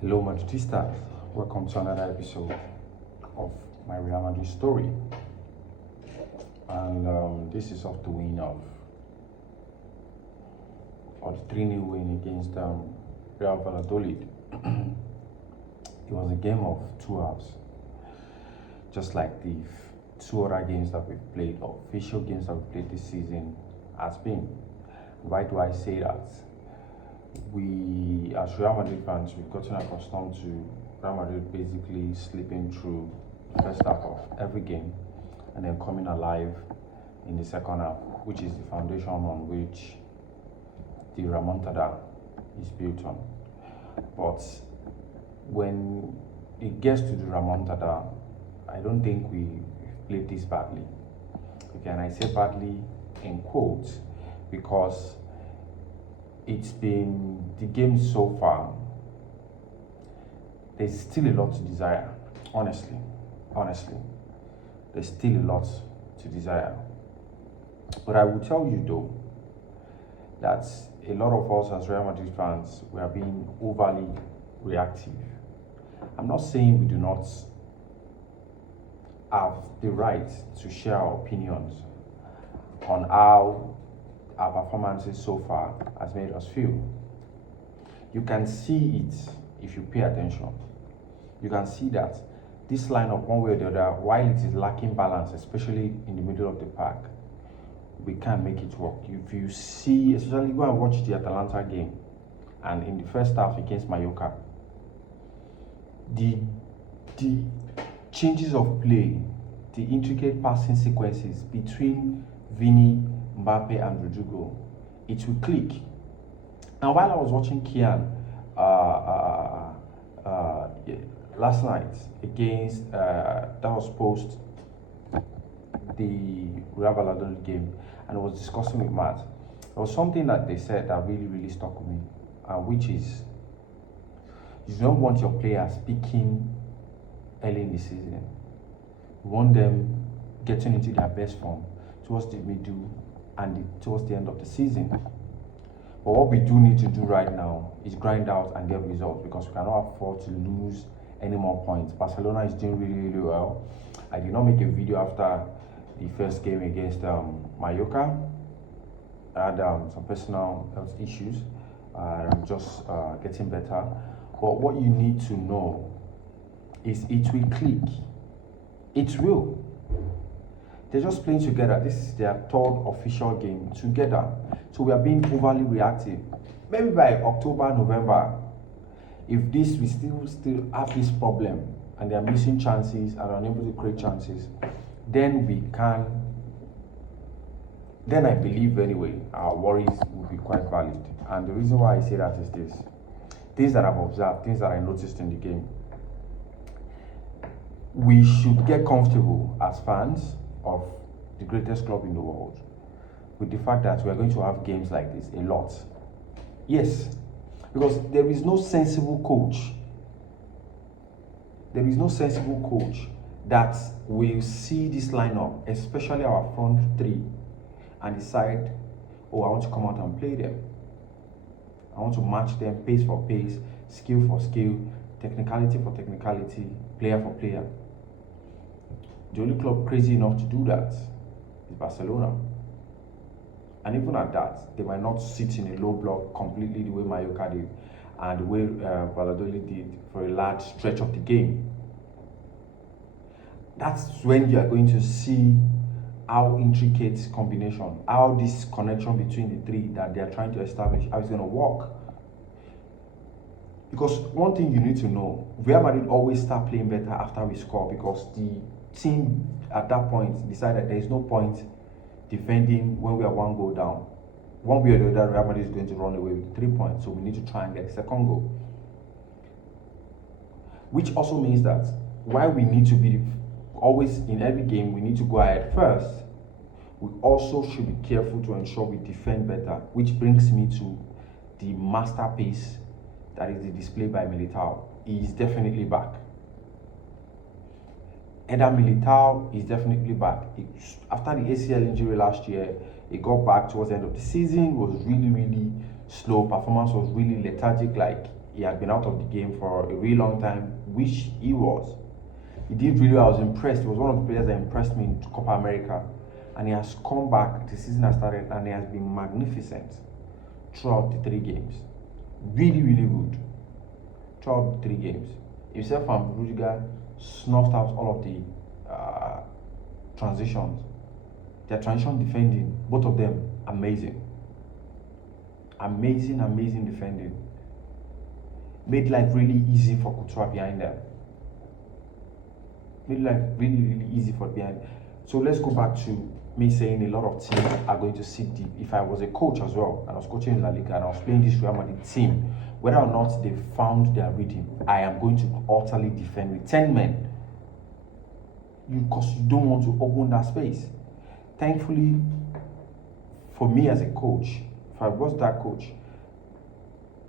Hello, Madridistas. Welcome to another episode of my Real Madrid story. And this is of the win of the 3-0 win against Real Valladolid. It was a game of 2 halves, just like the two other games that we've played, or official games that we've played this season has been. Why do I say that? We, as Real Madrid fans, we've gotten accustomed to Real Madrid basically slipping through the first half of every game and then coming alive in the second half, which is the foundation on which the remontada is built on. But when it gets to the remontada, I don't think we played this badly. Okay, and I say badly in quotes because it's been the game so far. There's still a lot to desire, honestly. There's still a lot to desire. But I will tell you though, that a lot of us as Real Madrid fans, we are being overly reactive. I'm not saying we do not have the right to share our opinions on how our performances so far has made us feel. You can see it if you pay attention. You can see that this lineup, one way or the other, while it is lacking balance, especially in the middle of the pack, we can't make it work. If you see, especially go and watch the Atalanta game, and in the first half against Mallorca, the changes of play, the intricate passing sequences between Vini, Mbappe and Rodrigo, it will click. Now, while I was watching Kian last night against that was post the Real Valladolid game, and I was discussing with Matt, there was something that they said that really stuck with me, which is you don't want your players peaking early in the season. You want them getting into their best form towards the middle and towards the end of the season. But what we do need to do right now is grind out and get results, because we cannot afford to lose any more points. Barcelona is doing really well. I did not make a video after the first game against Mallorca. I had some personal health issues. I'm just getting better. But what you need to know is it will click. It will. They're just playing together. This is their third official game together. So we are being overly reactive. Maybe by October, November, if we still have this problem and they are missing chances and are unable to create chances, then I believe anyway, our worries will be quite valid. And the reason why I say that is this. Things that I've observed, things that I noticed in the game. We should get comfortable as fans of the greatest club in the world with the fact that we are going to have games like this a lot. Yes, because there is no sensible coach. There is no sensible coach that will see this lineup, especially our front three, and decide, oh, I want to come out and play them. I want to match them pace for pace, skill for skill, technicality for technicality, player for player. The only club crazy enough to do that is Barcelona. And even at that, they might not sit in a low block completely the way Mallorca did and the way Valladolid did for a large stretch of the game. That's when you are going to see how intricate combination, how this connection between the three that they are trying to establish, how it's going to work. Because one thing you need to know, Real Madrid always start playing better after we score, because the team at that point decided there is no point defending when we are 1 goal down. One way or the other, Real Madrid is going to run away with 3 points, so we need to try and get the second goal. Which also means that while we need to be always in every game, we need to go ahead first, we also should be careful to ensure we defend better, which brings me to the masterpiece that is the display by Militao. He is definitely back. Eder Militao is definitely back. After the ACL injury last year, he got back towards the end of the season, was really slow. Performance was really lethargic, like he had been out of the game for a really long time, which he was. He did really well. I was impressed. He was one of the players that impressed me in Copa America. And he has come back, the season has started, and he has been magnificent throughout the 3 games. Really, really good throughout the 3 games. Himself and Rudiger snuffed out all of the transitions. Their transition defending, both of them, amazing. Amazing defending. Made life really easy for Couture behind them. Made life really easy for behind. So let's go back to me saying a lot of teams are going to sit deep. If I was a coach as well, and I was coaching in La Liga, and I was playing this Real Madrid team, whether or not they found their rhythm, I am going to utterly defend with 10 men. Because you don't want to open that space. Thankfully, for me as a coach, if I was that coach,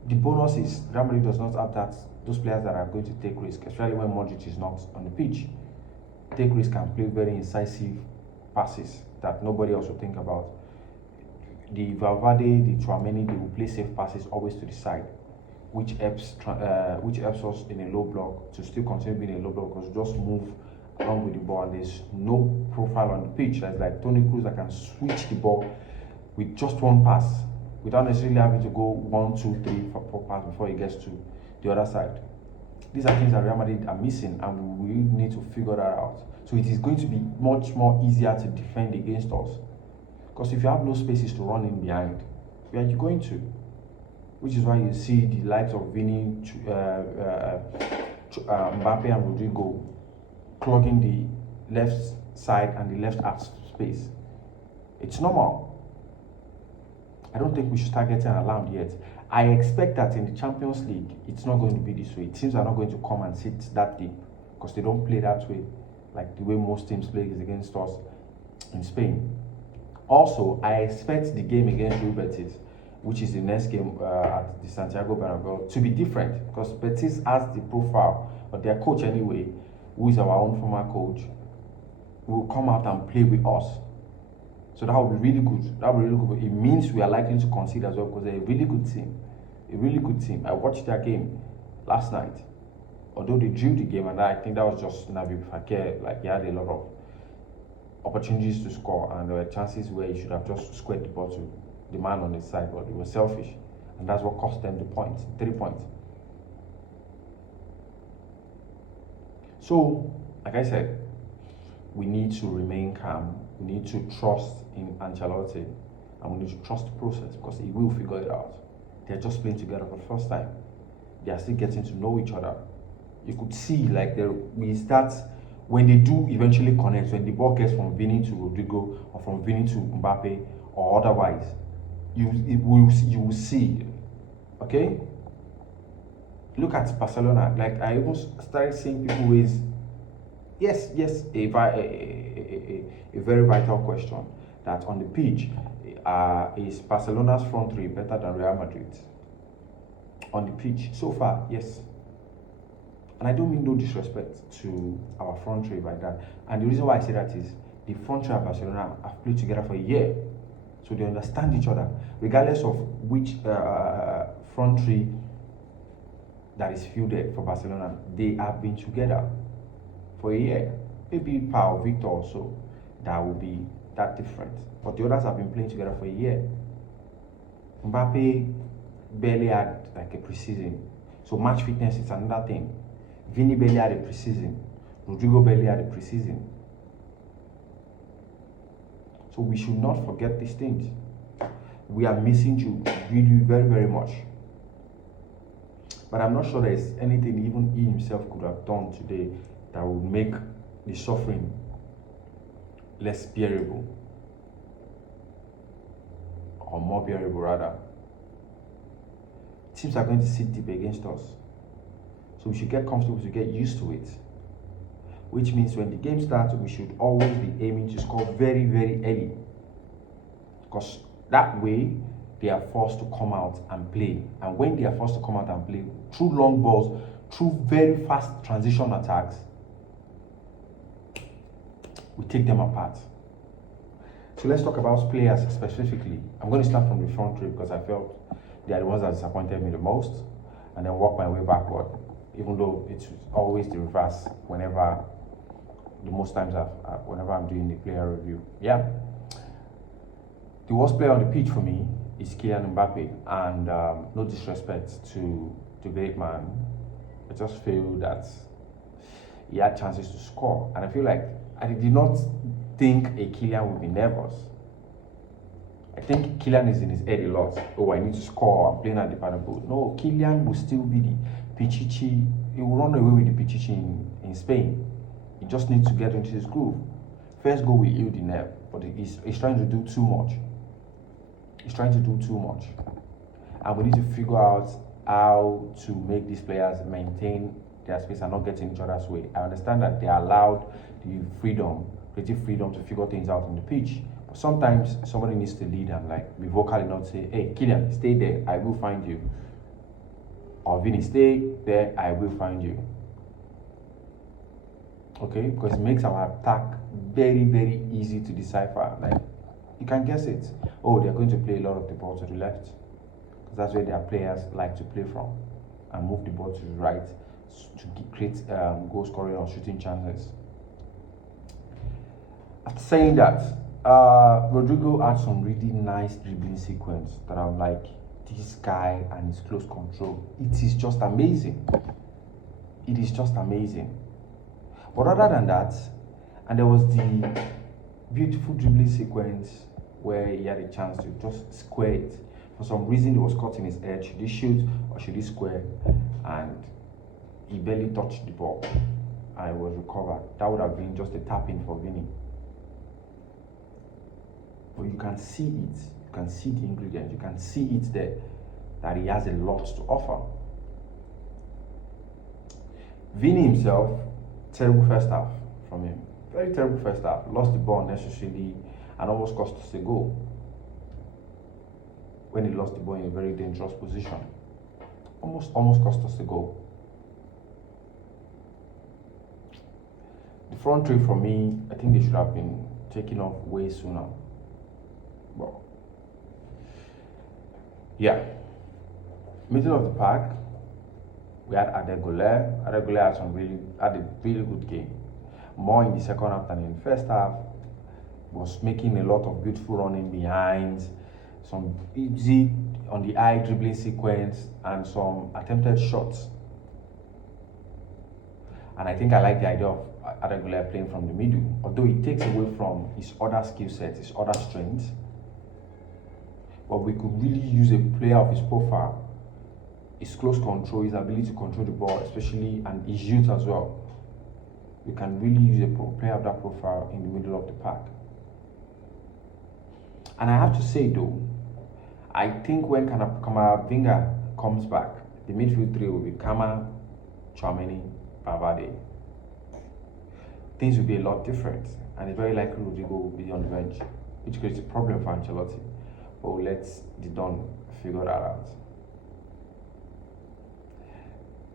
the bonus is Real Madrid does not have those players that are going to take risk, especially when Madrid is not on the pitch. Take risk and play very incisive passes that nobody else will think about. The Valverde, the Tchouaméni, they will play safe passes always to the side, which helps us in a low block to still continue being a low block, because just move along with the ball, and there's no profile on the pitch. That's like Toni Kroos that can switch the ball with just one pass without necessarily having to go 1, 2, 3, 4 pass before he gets to the other side. These are things that Real Madrid are missing, and we need to figure that out. So it is going to be much more easier to defend against us, because if you have no spaces to run in behind, where are you going to? Which is why you see the likes of Vini, Mbappe and Rodrigo clogging the left side and the left half space. It's normal. I don't think we should start getting alarmed yet. I expect that in the Champions League, it's not going to be this way. Teams are not going to come and sit that deep, because they don't play that way, like the way most teams play against us in Spain. Also, I expect the game against Real Betis, which is the next game at the Santiago Bernabeu, to be different, because Betis has the profile, but their coach anyway, who is our own former coach, will come out and play with us. So that will be really good. That will be really good. It means we are likely to concede as well, because they're a really good team. A really good team. I watched their game last night. Although they drew the game, and I think that was just Naby Fekir. Like, he had a lot of opportunities to score, and there were chances where he should have just squared the ball to the man on his side, but he was selfish. And that's what cost them the points, 3 points. So, like I said, we need to remain calm. We need to trust in Ancelotti, and we need to trust the process, because he will figure it out. They're just playing together for the first time. They are still getting to know each other. You could see, like, we start when they do eventually connect, when the ball gets from Vini to Rodrigo or from Vini to Mbappe or otherwise, you will see. Okay. Look at Barcelona. Like, I even started seeing people raise. Yes, a very vital question, that on the pitch, is Barcelona's front three better than Real Madrid? On the pitch, so far, yes. And I don't mean no disrespect to our front three by that. And the reason why I say that is, the front three of Barcelona have played together for a year, so they understand each other, regardless of which front three that is fielded for Barcelona. They have been together for a year. Maybe Pau, Victor also, that will be that different. But the others have been playing together for a year. Mbappe barely had like a preseason. So match fitness is another thing. Vini barely had a preseason. Rodrigo barely had a preseason. So we should not forget these things. We are missing you really very much. But I'm not sure there's anything even he himself could have done today that would make the suffering less bearable, or more bearable rather. Teams are going to sit deep against us, so we should get comfortable, to get used to it. Which means when the game starts, we should always be aiming to score very early, because that way they are forced to come out and play. And when they are forced to come out and play, through long balls, through very fast transition attacks, we take them apart. So let's talk about players specifically. I'm going to start from the front three, because I felt they are the ones that disappointed me the most. and then work my way backward. Even though it's always the reverse whenever the most times whenever I'm doing the player review. Yeah. The worst player on the pitch for me is Kylian Mbappe, and no disrespect to the great man, I just feel that he had chances to score, and I feel like I did not think a Kylian would be nervous. I think Kylian is in his head a lot. Oh, I need to score. I'm playing at the Bernabeu. No, Kylian will still be the Pichichi. He will run away with the Pichichi in Spain. He just needs to get into his groove. First goal will heal the nerve, but he's trying to do too much. He's trying to do too much, and we need to figure out how to make these players maintain their space and not get in each other's way. I understand that they are allowed the freedom, creative freedom to figure things out on the pitch. But sometimes somebody needs to lead and like be vocal enough to say, hey, Kylian, stay there, I will find you. Or Vinny, stay there, I will find you. Okay, because it makes our attack very, very easy to decipher. Like, you can guess it. Oh, they're going to play a lot of the ball to the left, because that's where their players like to play from, and move the ball to the right to create goal scoring or shooting chances. After saying that, Rodrigo had some really nice dribbling sequence that I'm like, this guy and his close control, it is just amazing. It is just amazing. But other than that, and there was the beautiful dribbling sequence where he had a chance to just square it. For some reason, he was caught in his head. Should he shoot or should he square? And he barely touched the ball and it was recovered. That would have been just a tap in for Vinny. But you can see it. You can see the ingredients. You can see it there, that he has a lot to offer. Vinny himself, terrible first half from him. Very terrible first half. Lost the ball unnecessarily and almost cost us a goal. When he lost the ball in a very dangerous position. Almost cost us a goal. The front three for me, I think they should have been taken off way sooner. Well, yeah. Middle of the pack, we had Adegole. Adegole had a really good game. More in the second half than in the first half. Was making a lot of beautiful running behind, some easy on the eye dribbling sequence, and some attempted shots. And I think I like the idea of Adegole playing from the middle, although it takes away from his other skill sets, his other strengths. But we could really use a player of his profile, his close control, his ability to control the ball, especially, and his youth as well. We can really use a player of that profile in the middle of the pack. And I have to say though, I think when Kamavinga comes back, the midfield three will be Kama, Tchouaméni, Valverde. Things will be a lot different, and it's very likely Rodrigo will be on the bench, which creates a problem for Ancelotti. But we'll let the Don figure that out.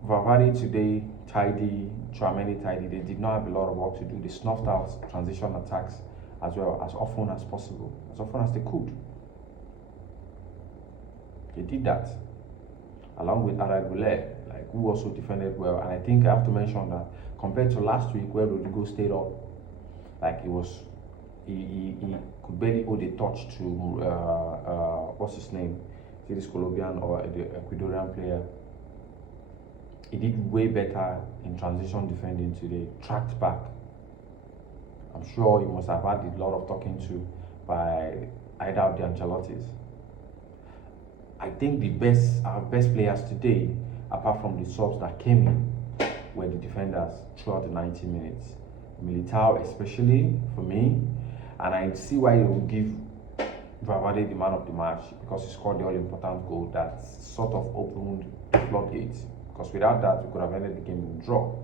Valverde today, tidy, Tchouaméni tidy. They did not have a lot of work to do. They snuffed out transition attacks as well, as often as possible, as often as they could. They did that, along with Adegole, like, who also defended well. And I think I have to mention that compared to last week, where Rodrigo stayed up, like he could barely hold a touch to what's his name, is this Colombian or the Ecuadorian player. He did way better in transition defending today, tracked back. I'm sure he must have had a lot of talking to by either of the Ancelottis. I think our best players today, apart from the subs that came in, were the defenders throughout the 90 minutes. Militao especially, for me, and I see why they will give Valverde the man of the match, because he scored the all-important goal that sort of opened the floodgates. Because without that, we could have ended the game in a draw.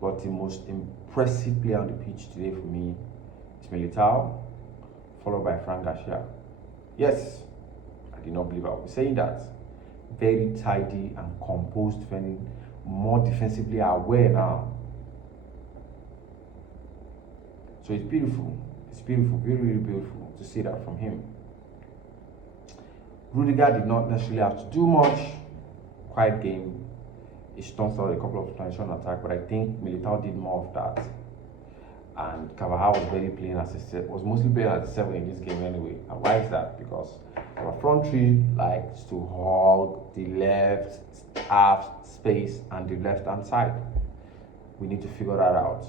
But the most impressive player on the pitch today for me is Militao, followed by Fran Garcia. Yes, I did not believe I would be saying that. Very tidy and composed defending, more defensively aware now. So it's beautiful. It's beautiful, really, really beautiful to see that from him. Rudiger did not necessarily have to do much. quiet game. He stunts out a couple of transition attack, but I think Militao did more of that. And Carvajal was barely playing as was mostly playing as a 7 in this game anyway. And why is that? Because our front three likes to hog the left half space and the left hand side. We need to figure that out.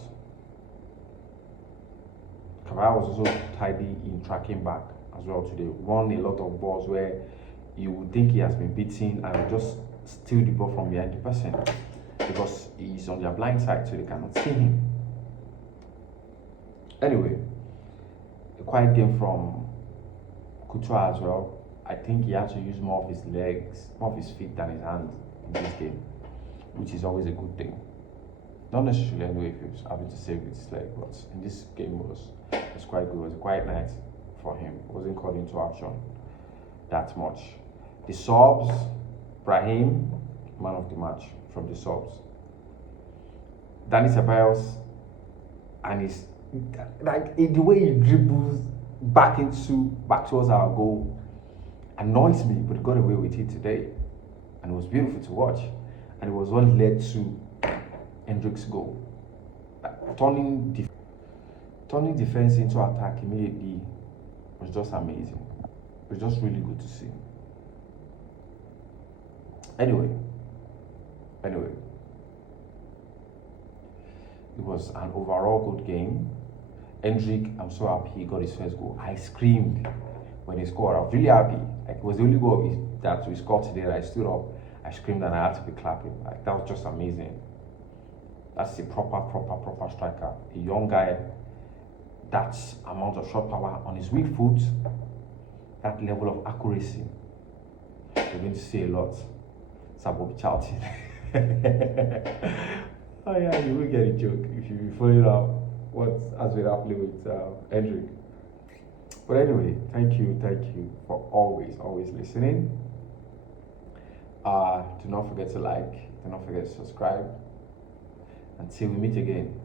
Carvajal was also tidy in tracking back as well today. Won a lot of balls where you would think he has been beaten and will just steal the ball from behind the person because he's on their blind side, so they cannot see him. Anyway, a quiet game from Couture as well. I think he had to use more of his legs, more of his feet than his hands in this game, which is always a good thing. Not necessarily anyway if he was having to save with his leg, but in this game was quite good. It was a quiet night for him. He wasn't called into action that much. The subs, Brahim, man of the match from the subs. Danny Ceballos and his the way he dribbles back towards our goal annoys me, but he got away with it today, and it was beautiful to watch. And it was what led to Endrick's goal. Turning defense into attack immediately was just amazing. It was just really good to see. Anyway, it was an overall good game. Endrick, I'm so happy he got his first goal. I screamed when he scored. I was really happy. Like, it was the only goal that we scored today that I stood up. I screamed and I had to be clapping. Like, that was just amazing. That's a proper striker. A young guy, that amount of shot power on his weak foot, that level of accuracy. You're going to see a lot. Sabo shouting. Oh yeah, you will get a joke if you follow out what has been happening with Endrick. But anyway, thank you for always listening. Do not forget to like, do not forget to subscribe. Until we meet again.